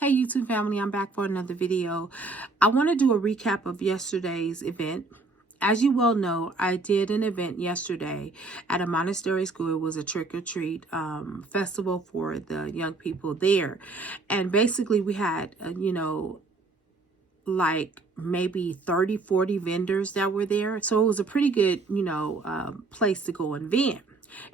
Hey YouTube family, I'm back for another video. I want to do a recap of yesterday's event. As you well know, I did an event yesterday at a monastery school. It was a trick-or-treat festival for the young people there. And basically we had, like maybe 30-40 vendors that were there. So it was a pretty good, place to go and vent.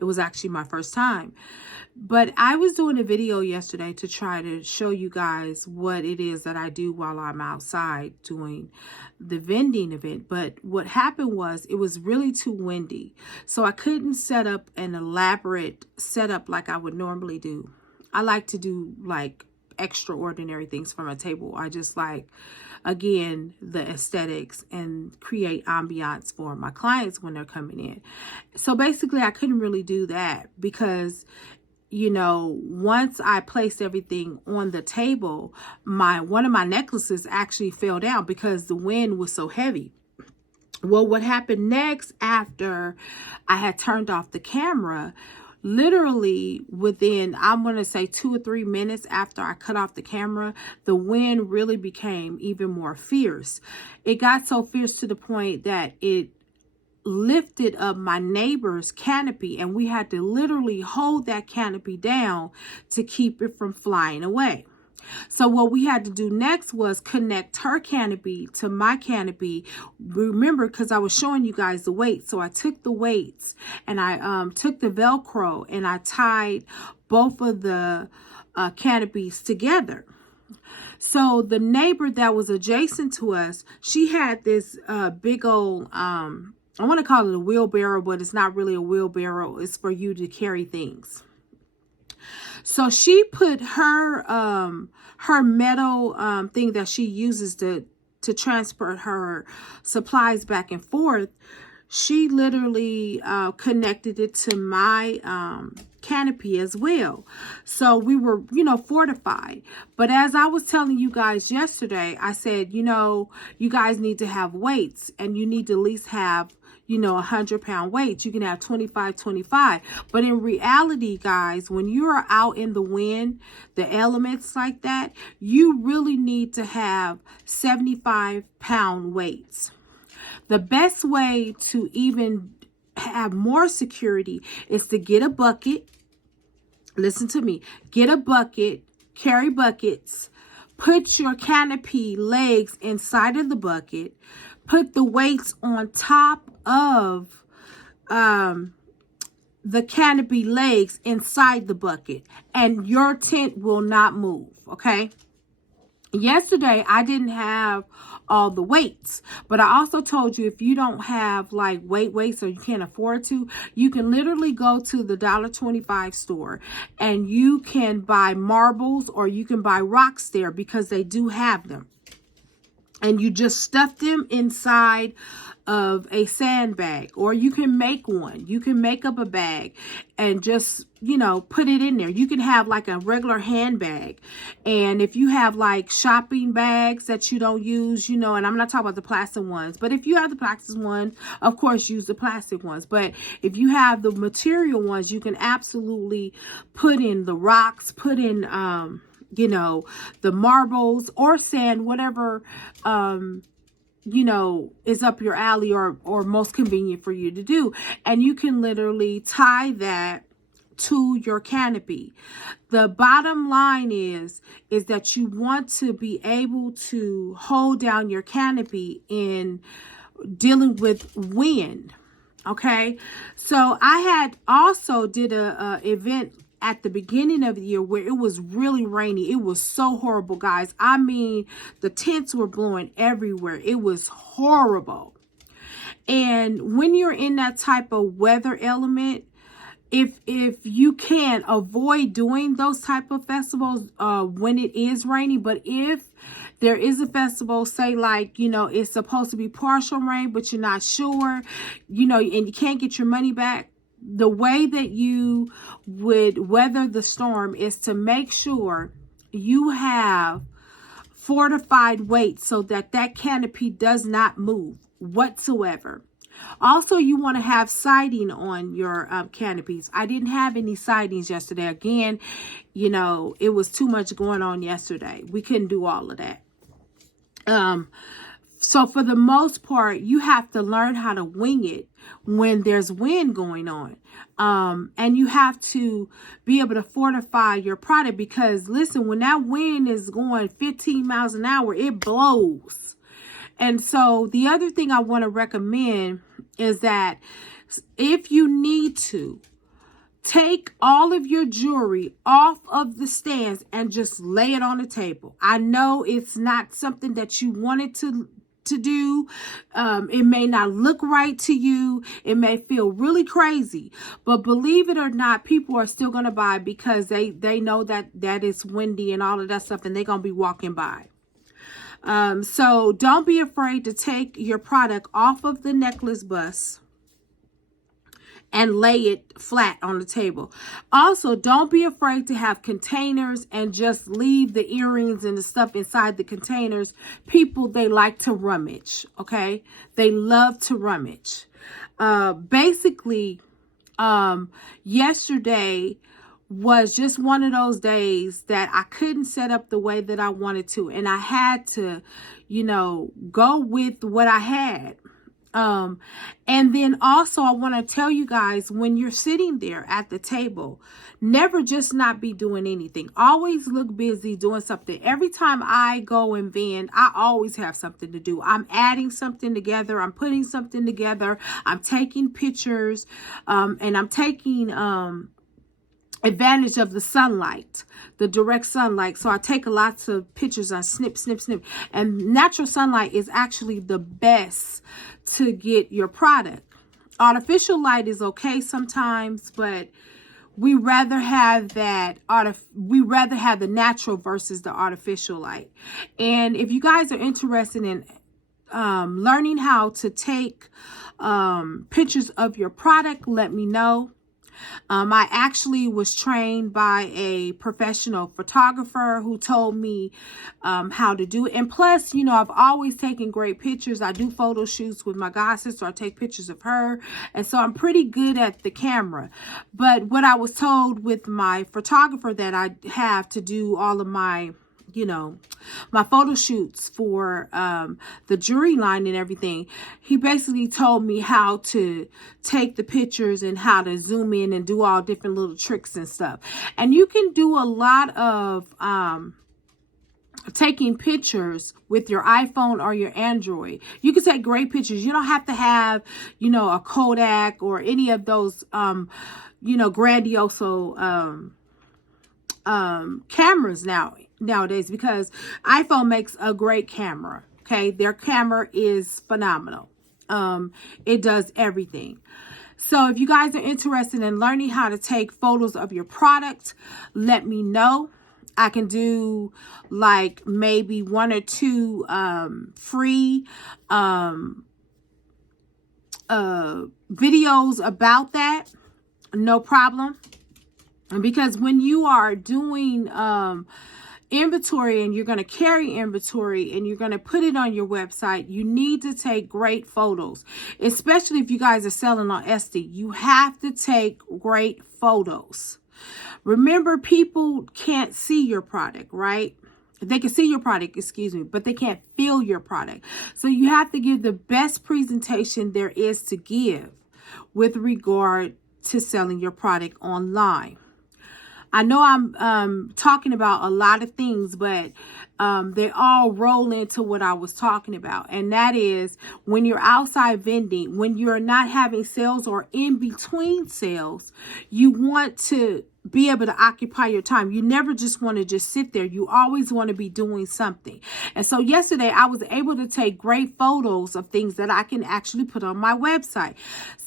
It was actually my first time. But I was doing a video yesterday to try to show you guys what it is that I do while I'm outside doing the vending event. But what happened was it was really too windy. So I couldn't set up an elaborate setup like I would normally do. I like to do like extraordinary things from a table. I just like, again, the aesthetics and create ambiance for my clients when they're coming in. So basically I couldn't really do that because once I placed everything on the table, one of my necklaces actually fell down because the wind was so heavy. Well, what happened next after I had turned off the camera, literally within, I'm going to say 2 or 3 minutes after I cut off the camera, the wind really became even more fierce. It got so fierce to the point that it lifted up my neighbor's canopy, and we had to literally hold that canopy down to keep it from flying away. So what we had to do next was connect her canopy to my canopy. Remember, because I was showing you guys the weights. So I took the weights and I took the Velcro and I tied both of the canopies together. So the neighbor that was adjacent to us, she had this big old I want to call it a wheelbarrow, but it's not really a wheelbarrow. It's for you to carry things. So she put her metal thing that she uses to transport her supplies back and forth. She literally connected it to my canopy as well. So we were, fortified. But as I was telling you guys yesterday, I said, you guys need to have weights, and you need to at least have 100-pound weights. You can have 25. But in reality, guys, when you're out in the wind, the elements like that, you really need to have 75-pound weights. The best way to even have more security is to get a bucket. Listen to me. Get a bucket, carry buckets, put your canopy legs inside of the bucket, put the weights on top of the canopy legs inside the bucket, and your tent will not move, okay? Yesterday, I didn't have all the weights, but I also told you if you don't have like weights or you can't afford to, you can literally go to the $1.25 store and you can buy marbles or you can buy rocks there because they do have them. And you just stuff them inside of a sandbag, or you can make one. You can make up a bag and just, put it in there. You can have like a regular handbag. And if you have like shopping bags that you don't use, and I'm not talking about the plastic ones, but if you have the plastic ones, of course, use the plastic ones. But if you have the material ones, you can absolutely put in the rocks, put in, the marbles or sand, whatever, is up your alley or most convenient for you to do. And you can literally tie that to your canopy. The bottom line is that you want to be able to hold down your canopy in dealing with wind. Okay. So I had also did a event at the beginning of the year where it was really rainy. It was so horrible, guys. I mean, the tents were blowing everywhere. It was horrible. And when you're in that type of weather element, if you can avoid doing those type of festivals when it is rainy, but if there is a festival, say like, it's supposed to be partial rain, but you're not sure, and you can't get your money back, the way that you would weather the storm is to make sure you have fortified weights so that that canopy does not move whatsoever. Also, you want to have siding on your canopies. I didn't have any sidings yesterday. Again, you know, it was too much going on yesterday. We couldn't do all of that. So for the most part, you have to learn how to wing it when there's wind going on. And you have to be able to fortify your product, because listen, when that wind is going 15 miles an hour, it blows. And so the other thing I want to recommend is that if you need to, take all of your jewelry off of the stands and just lay it on the table. I know it's not something that you wanted to do. It may not look right to you. It may feel really crazy, but believe it or not, people are still going to buy, because they know that it's windy and all of that stuff, and they're going to be walking by. So don't be afraid to take your product off of the necklace bus and lay it flat on the table. Also, don't be afraid to have containers and just leave the earrings and the stuff inside the containers. People, they like to rummage, okay? They love to rummage. Basically, yesterday was just one of those days that I couldn't set up the way that I wanted to. And I had to, you know, go with what I had. And then also I want to tell you guys, when you're sitting there at the table, never just not be doing anything. Always look busy doing something. Every time I go and vend, I always have something to do. I'm adding something together. I'm putting something together. I'm taking pictures, and I'm taking, advantage of the sunlight, the direct sunlight. So I take lots of pictures. I snip. And natural sunlight is actually the best to get your product. Artificial light is okay sometimes, but we rather have that we rather have the natural versus the artificial light. And if you guys are interested in learning how to take pictures of your product, let me know. I actually was trained by a professional photographer who told me how to do it. And plus, you know, I've always taken great pictures. I do photo shoots with my god sister. I take pictures of her. And so I'm pretty good at the camera. But what I was told with my photographer that I have to do all of my, you know, my photo shoots for the jewelry line and everything, he basically told me how to take the pictures and how to zoom in and do all different little tricks and stuff. And you can do a lot of taking pictures with your iPhone or your Android. You can take great pictures. You don't have to have, you know, a Kodak or any of those, you know, grandioso cameras nowadays, because iPhone makes a great camera. Okay, their camera is phenomenal. It does everything. So if you guys are interested in learning how to take photos of your product, let me know. I can do like maybe 1 or 2 free videos about that. No problem. Because when you are doing inventory and you're going to carry inventory and you're going to put it on your website, you need to take great photos, especially if you guys are selling on Etsy. You have to take great photos. Remember, people can't see your product, right? They can see your product, excuse me, but they can't feel your product. So you have to give the best presentation there is to give with regard to selling your product online. I know I'm talking about a lot of things, but they all roll into what I was talking about. And that is, when you're outside vending, when you're not having sales or in between sales, you want to be able to occupy your time. You never just want to just sit there. You always want to be doing something. And so yesterday I was able to take great photos of things that I can actually put on my website.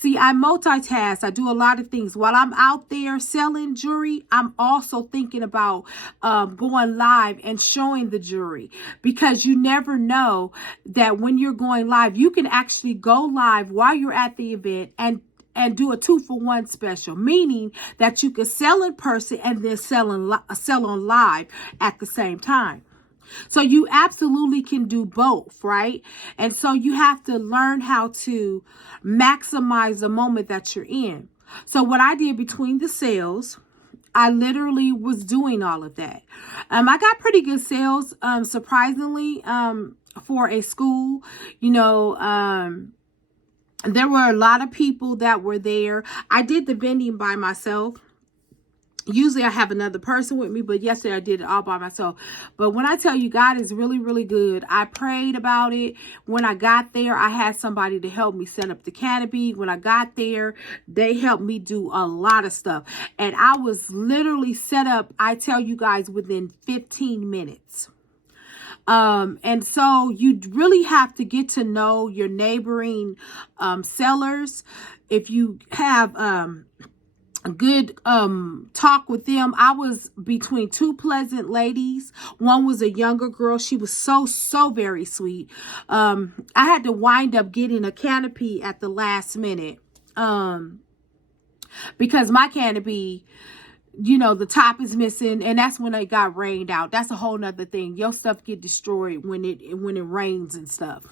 See, I multitask. I do a lot of things. While I'm out there selling jewelry, I'm also thinking about going live and showing the jewelry, because you never know that when you're going live, you can actually go live while you're at the event and do a 2-for-1 special, meaning that you can sell in person and then sell on live at the same time. So you absolutely can do both, right? And so you have to learn how to maximize the moment that you're in. So what I did between the sales, I literally was doing all of that. I got pretty good sales, surprisingly, for a school. You know, there were a lot of people that were there. I did the vending by myself. Usually I have another person with me, but yesterday I did it all by myself. But when I tell you God is really, really good, I prayed about it. When I got there, I had somebody to help me set up the canopy. When I got there, they helped me do a lot of stuff. And I was literally set up, I tell you guys, within 15 minutes. And so you really have to get to know your neighboring sellers. If you have a good talk with them. I was between two pleasant ladies. One was a younger girl. She was so very sweet. I had to wind up getting a canopy at the last minute because my canopy, you know, the top is missing, and that's when it got rained out. That's a whole nother thing. Your stuff get destroyed when it rains and stuff.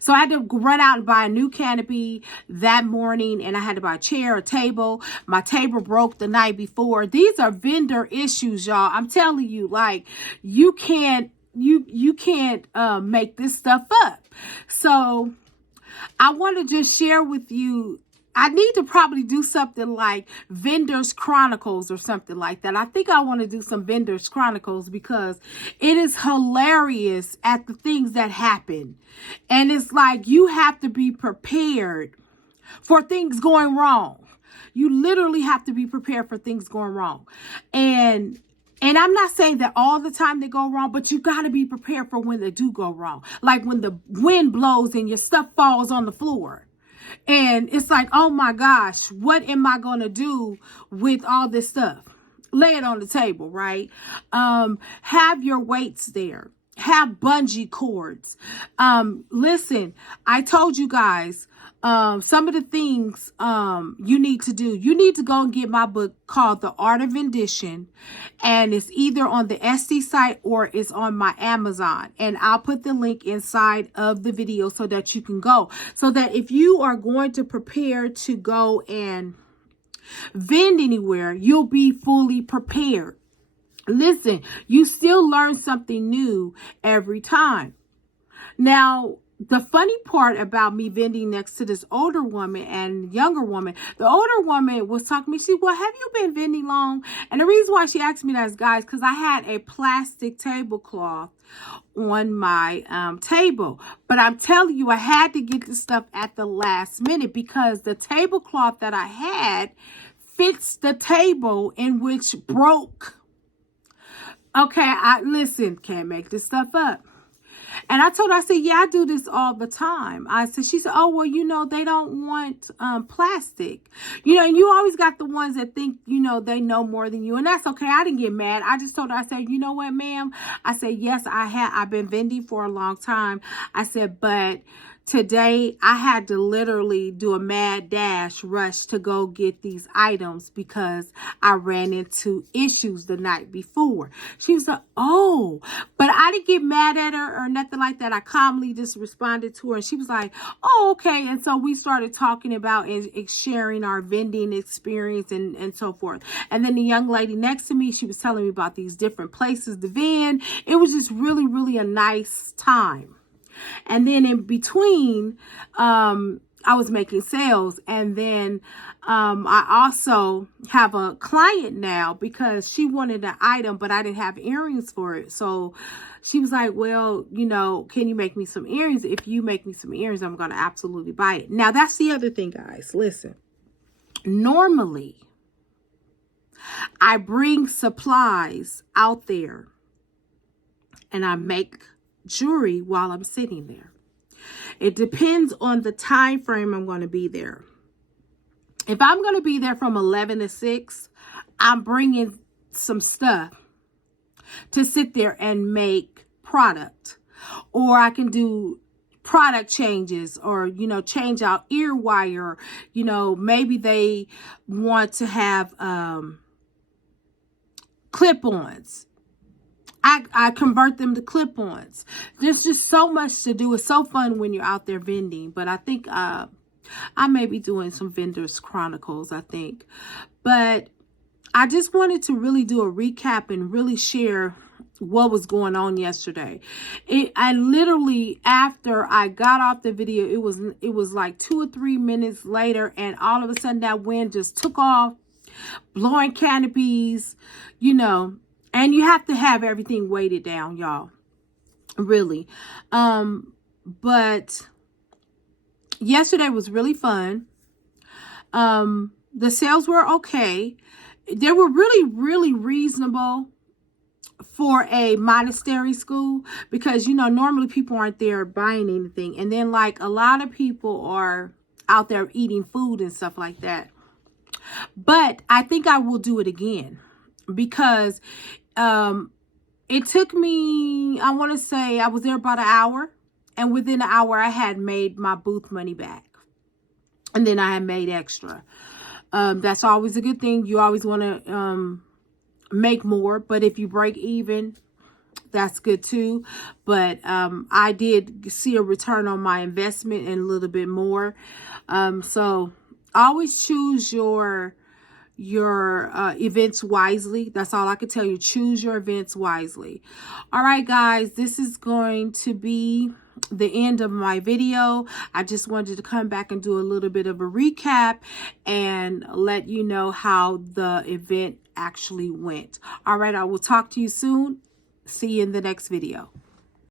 So I had to run out and buy a new canopy that morning, and I had to buy a chair, a table. My table broke the night before. These are vendor issues, y'all. I'm telling you, like, you can't make this stuff up. So I want to just share with you, I need to probably do something like Vendors Chronicles or something like that. I think I want to do some Vendors Chronicles because it is hilarious at the things that happen. And it's like you have to be prepared for things going wrong. You literally have to be prepared for things going wrong. And I'm not saying that all the time they go wrong, but you got to be prepared for when they do go wrong. Like when the wind blows and your stuff falls on the floor. And it's like, oh my gosh, what am I going to do with all this stuff? Lay it on the table, right? Have your weights there. Have bungee cords. Listen, I told you guys, some of the things you need to do. You need to go and get my book called The Art of Vendition, and it's either on the Etsy site or it's on my Amazon, and I'll put the link inside of the video so that you can go, so that if you are going to prepare to go and vend anywhere, you'll be fully prepared. Listen, you still learn something new every time. Now, the funny part about me vending next to this older woman and younger woman, the older woman was talking to me. She said, well, have you been vending long? And the reason why she asked me that is, guys, because I had a plastic tablecloth on my table. But I'm telling you, I had to get the stuff at the last minute because the tablecloth that I had fits the table in which broke. Okay, listen, can't make this stuff up. And I told her, I said, yeah, I do this all the time. She said, oh, well, you know, they don't want plastic. You know, and you always got the ones that think, you know, they know more than you. And that's okay. I didn't get mad. I just told her, I said, you know what, ma'am? I said, yes, I've been vending for a long time. I said, but today I had to literally do a mad dash rush to go get these items because I ran into issues the night before. She was like, oh, but I didn't get mad at her or nothing like that. I calmly just responded to her, and she was like, oh, okay. And so we started talking about and sharing our vending experience and so forth. And then the young lady next to me, she was telling me about these different places to vend. It was just really, really a nice time. And then in between, I was making sales. And then I also have a client now because she wanted an item, but I didn't have earrings for it. So she was like, well, you know, can you make me some earrings? If you make me some earrings, I'm going to absolutely buy it. Now, that's the other thing, guys. Listen, normally I bring supplies out there and I make jewelry while I'm sitting there. It depends on the time frame I'm going to be there. If I'm going to be there from 11 to 6, I'm bringing some stuff to sit there and make product. Or I can do product changes, or, you know, change out ear wire. You know, maybe they want to have clip-ons. I convert them to clip-ons. There's just so much to do. It's so fun when you're out there vending. But I think I may be doing some Vendors Chronicles, I think. But I just wanted to really do a recap and really share what was going on yesterday. I literally, after I got off the video, it was like 2 or 3 minutes later, and all of a sudden that wind just took off, blowing canopies, you know, and you have to have everything weighted down, y'all. Really. But yesterday was really fun. The sales were okay. They were really reasonable for a monastery school, because, you know, normally people aren't there buying anything. And then, like, a lot of people are out there eating food and stuff like that. But I think I will do it again, because it took me, I want to say I was there about an hour, and within an hour I had made my booth money back, and then I had made extra. That's always a good thing. You always want to make more, but if you break even, that's good too. But I did see a return on my investment and a little bit more. So always choose your events wisely. That's all I can tell you. Choose your events wisely. All right, guys, this is going to be the end of my video. I just wanted to come back and do a little bit of a recap and let you know how the event actually went. All right, I will talk to you soon. See you in the next video.